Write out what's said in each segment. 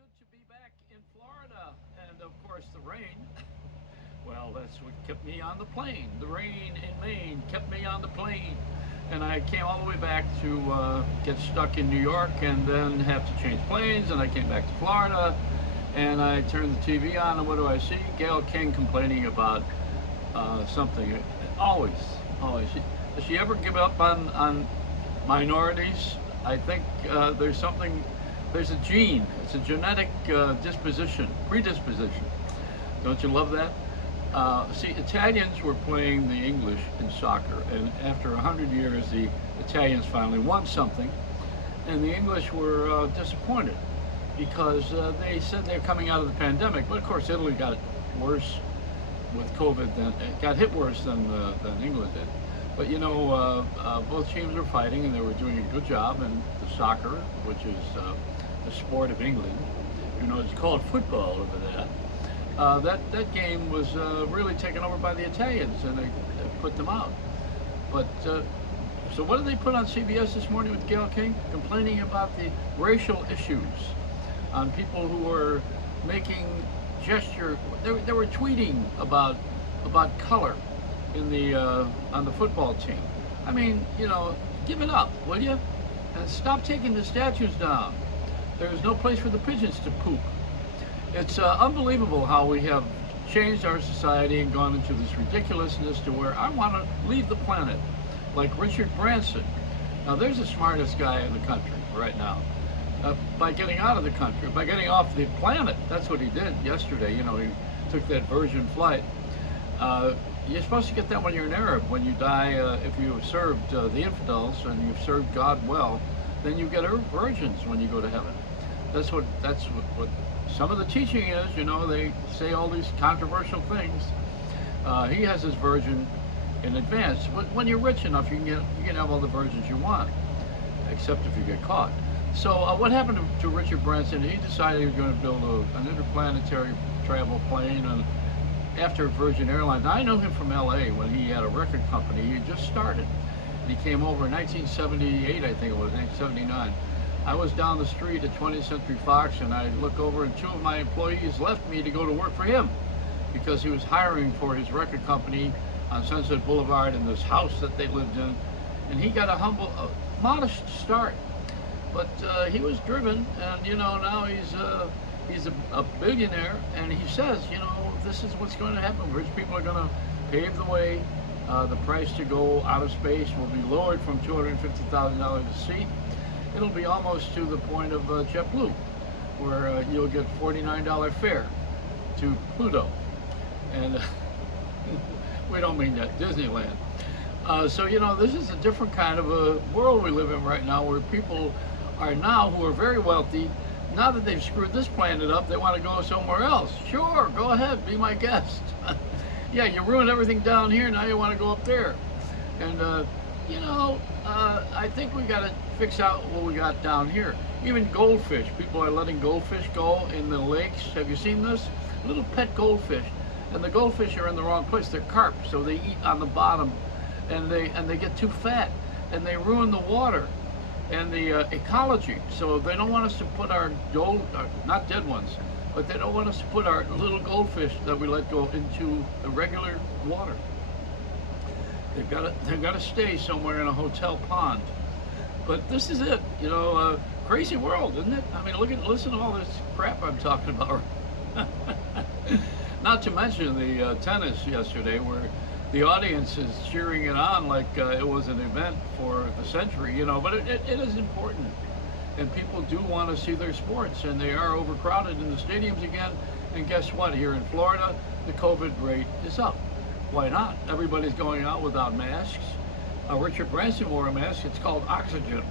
good to be back in Florida, and of course the rain. Well, that's what kept me on the plane. The rain in Maine kept me on the plane, and I came all the way back to get stuck in New York, and then have to change planes. And I came back to Florida, and I turned the TV on, and what do I see? Gayle King complaining about something. Always, always. Does she ever give up on minorities? I think there's something, there's a gene, it's a genetic predisposition. Don't you love that? See, Italians were playing the English in soccer, and after 100 years, the Italians finally won something, and the English were disappointed because they said they're coming out of the pandemic, but of course Italy got worse with COVID, it got hit worse than England did. But you know, both teams were fighting, and they were doing a good job. And the soccer, which is the sport of England, you know, it's called football over there. That game was really taken over by the Italians, and they put them out. But so what did they put on CBS this morning with Gayle King? Complaining about the racial issues on people who were making gesture. They were tweeting about color in the on the football team. I mean, you know, give it up, will you? And stop taking the statues down. There's no place for the pigeons to poop. It's unbelievable how we have changed our society and gone into this ridiculousness to where I want to leave the planet, like Richard Branson. Now, there's the smartest guy in the country right now. By getting out of the country, by getting off the planet. That's what he did yesterday. You know, he took that Virgin flight. You're supposed to get that when you're an Arab. When you die, if you have served the infidels and you've served God well, then you get virgins when you go to heaven. That's what some of the teaching is. You know, they say all these controversial things. He has his virgin in advance. When you're rich enough, you can have all the virgins you want, except if you get caught. So what happened to Richard Branson? He decided he was going to build an interplanetary travel plane, and after Virgin Airlines. I know him from LA when he had a record company. He just started. He came over in 1978, I think it was, 1979. I was down the street at 20th Century Fox, and I look over, and two of my employees left me to go to work for him because he was hiring for his record company on Sunset Boulevard in this house that they lived in. And he got a modest start, but he was driven, and you know, now he's a billionaire, and he says, you know, this is what's going to happen. Rich people are going to pave the way. The price to go out of space will be lowered from $250,000 a seat. It'll be almost to the point of JetBlue, where you'll get $49 fare to Pluto. And we don't mean that, Disneyland. So, you know, this is a different kind of a world we live in right now, where people are now, who are very wealthy, now that they've screwed this planet up, they want to go somewhere else. Sure, go ahead, be my guest. Yeah, you ruined everything down here, now you want to go up there. And, you know, I think we got to fix out what we got down here. Even goldfish, people are letting goldfish go in the lakes. Have you seen this? Little pet goldfish. And the goldfish are in the wrong place. They're carp, so they eat on the bottom, and they get too fat, and they ruin the water and the ecology. So they don't want us to put our not dead ones, but they don't want us to put our little goldfish that we let go into the regular water. They've got to stay somewhere in a hotel pond. But this is it, you know, crazy world, isn't it? I mean, listen to all this crap I'm talking about. Not to mention the tennis yesterday, where the audience is cheering it on like it was an event for the century, you know, but it is important. And people do want to see their sports, and they are overcrowded in the stadiums again. And guess what? Here in Florida, the COVID rate is up. Why not? Everybody's going out without masks. Richard Branson wore a mask. It's called oxygen.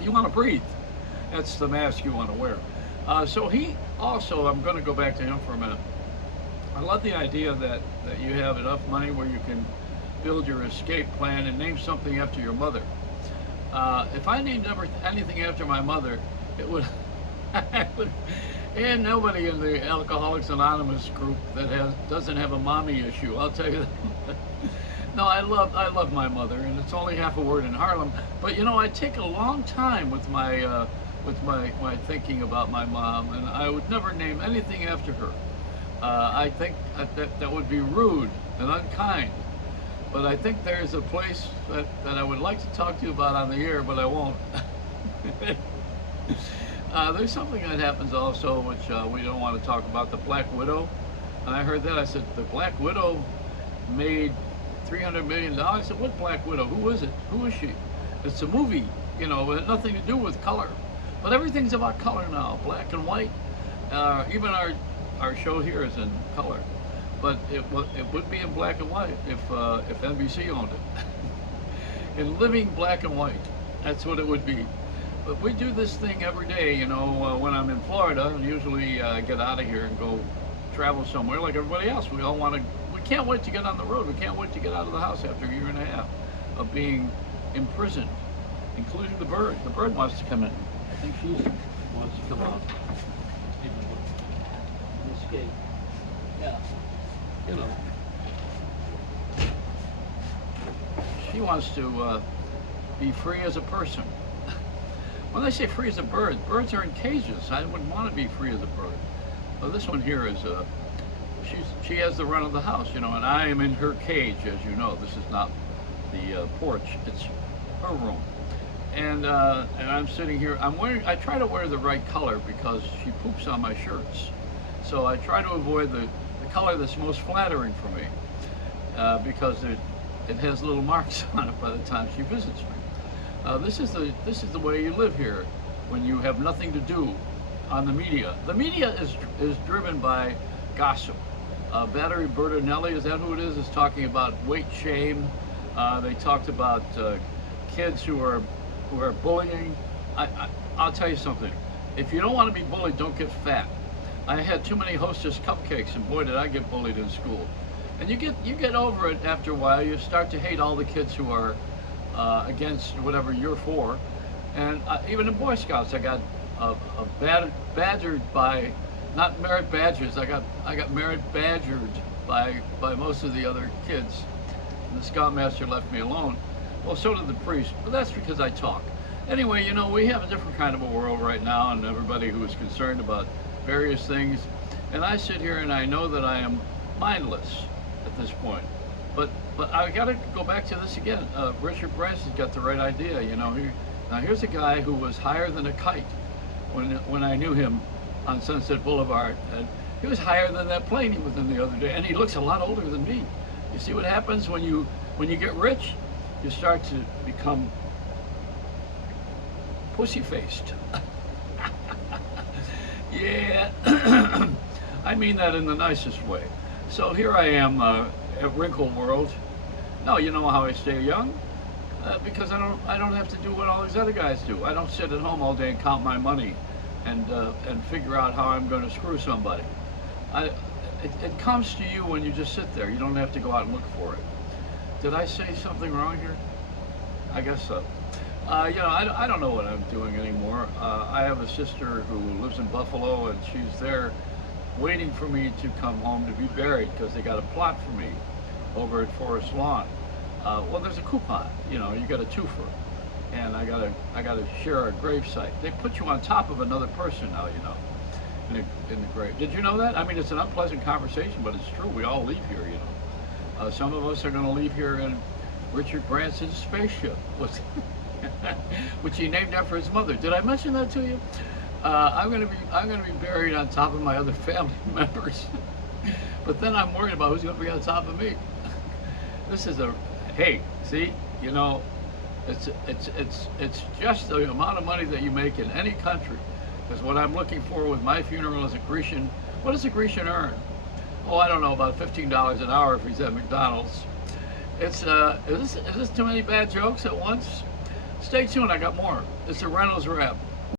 You want to breathe. That's the mask you want to wear. So he also, I'm going to go back to him for a minute. I love the idea that you have enough money where you can build your escape plan and name something after your mother. If I named anything after my mother, it would, and nobody in the Alcoholics Anonymous group that doesn't have a mommy issue, I'll tell you that. No, I love my mother, and it's only half a word in Harlem. But you know, I take a long time with my with my thinking about my mom, and I would never name anything after her. I think that would be rude and unkind. But I think there's a place that I would like to talk to you about on the air, but I won't. There's something that happens also, which we don't want to talk about, the Black Widow. And I heard that. I said, the Black Widow made $300 million. I said, what Black Widow? Who is it? Who is she? It's a movie, you know, it had nothing to do with color. But everything's about color now, black and white. Even our show here is in color. But it would be in black and white if NBC owned it. In living black and white, that's what it would be. But we do this thing every day, you know. When I'm in Florida, I usually get out of here and go travel somewhere like everybody else. We can't wait to get on the road. We can't wait to get out of the house after a year and a half of being imprisoned, including the bird. The bird wants to come in. I think she wants to come out. Escape. Yeah. You know, she wants to be free as a person. When they say free as a bird, birds are in cages. I wouldn't want to be free as a bird. Well, this one here is, she has the run of the house, you know, and I am in her cage, as you know. This is not the porch, it's her room. And I'm sitting here, I try to wear the right color because she poops on my shirts. So I try to avoid the color that's most flattering for me, because it has little marks on it by the time she visits me. This is the way you live here when you have nothing to do on the media. The media is driven by gossip. Valerie Bertinelli, is that who it is talking about weight shame. They talked about kids who are bullying. I'll tell you something. If you don't want to be bullied, don't get fat. I had too many Hostess cupcakes, and boy, did I get bullied in school. And you get over it after a while. You start to hate all the kids who are against whatever you're for. And even in Boy Scouts, I got badgered by, not merit badgers. I got merit badgered by most of the other kids. And the Scoutmaster left me alone. Well, so did the priest, but that's because I talk. Anyway, you know, we have a different kind of a world right now, and everybody who is concerned about various things. And I sit here and I know that I am mindless at this point. But I got to go back to this again. Richard Branson's got the right idea. You know, now here's a guy who was higher than a kite when I knew him on Sunset Boulevard. And he was higher than that plane he was in the other day, and he looks a lot older than me. You see what happens when you get rich? You start to become pussy-faced. Yeah, I mean that in the nicest way. So here I am at Wrinkle World. No, you know how I stay young? Because I don't have to do what all these other guys do. I don't sit at home all day and count my money and figure out how I'm going to screw somebody. It comes to you when you just sit there. You don't have to go out and look for it. Did I say something wrong here? I guess so. You know, I don't know what I'm doing anymore. I have a sister who lives in Buffalo, and she's there waiting for me to come home to be buried because they got a plot for me over at Forest Lawn. Well, there's a coupon. You know, you got a twofer, and I gotta share a gravesite. They put you on top of another person now, you know, in the grave. Did you know that? I mean, it's an unpleasant conversation, but it's true. We all leave here, you know. Some of us are going to leave here in Richard Branson's spaceship, which he named after his mother. Did I mention that to you? I'm gonna be buried on top of my other family members, but then I'm worried about who's going to be on top of me. This is hey, see, you know, it's just the amount of money that you make in any country. Because what I'm looking for with my funeral is a Grecian. What does a Grecian earn? Oh, I don't know, about $15 an hour if he's at McDonald's. Is this too many bad jokes at once? Stay tuned, I got more. It's a Reynolds Wrap.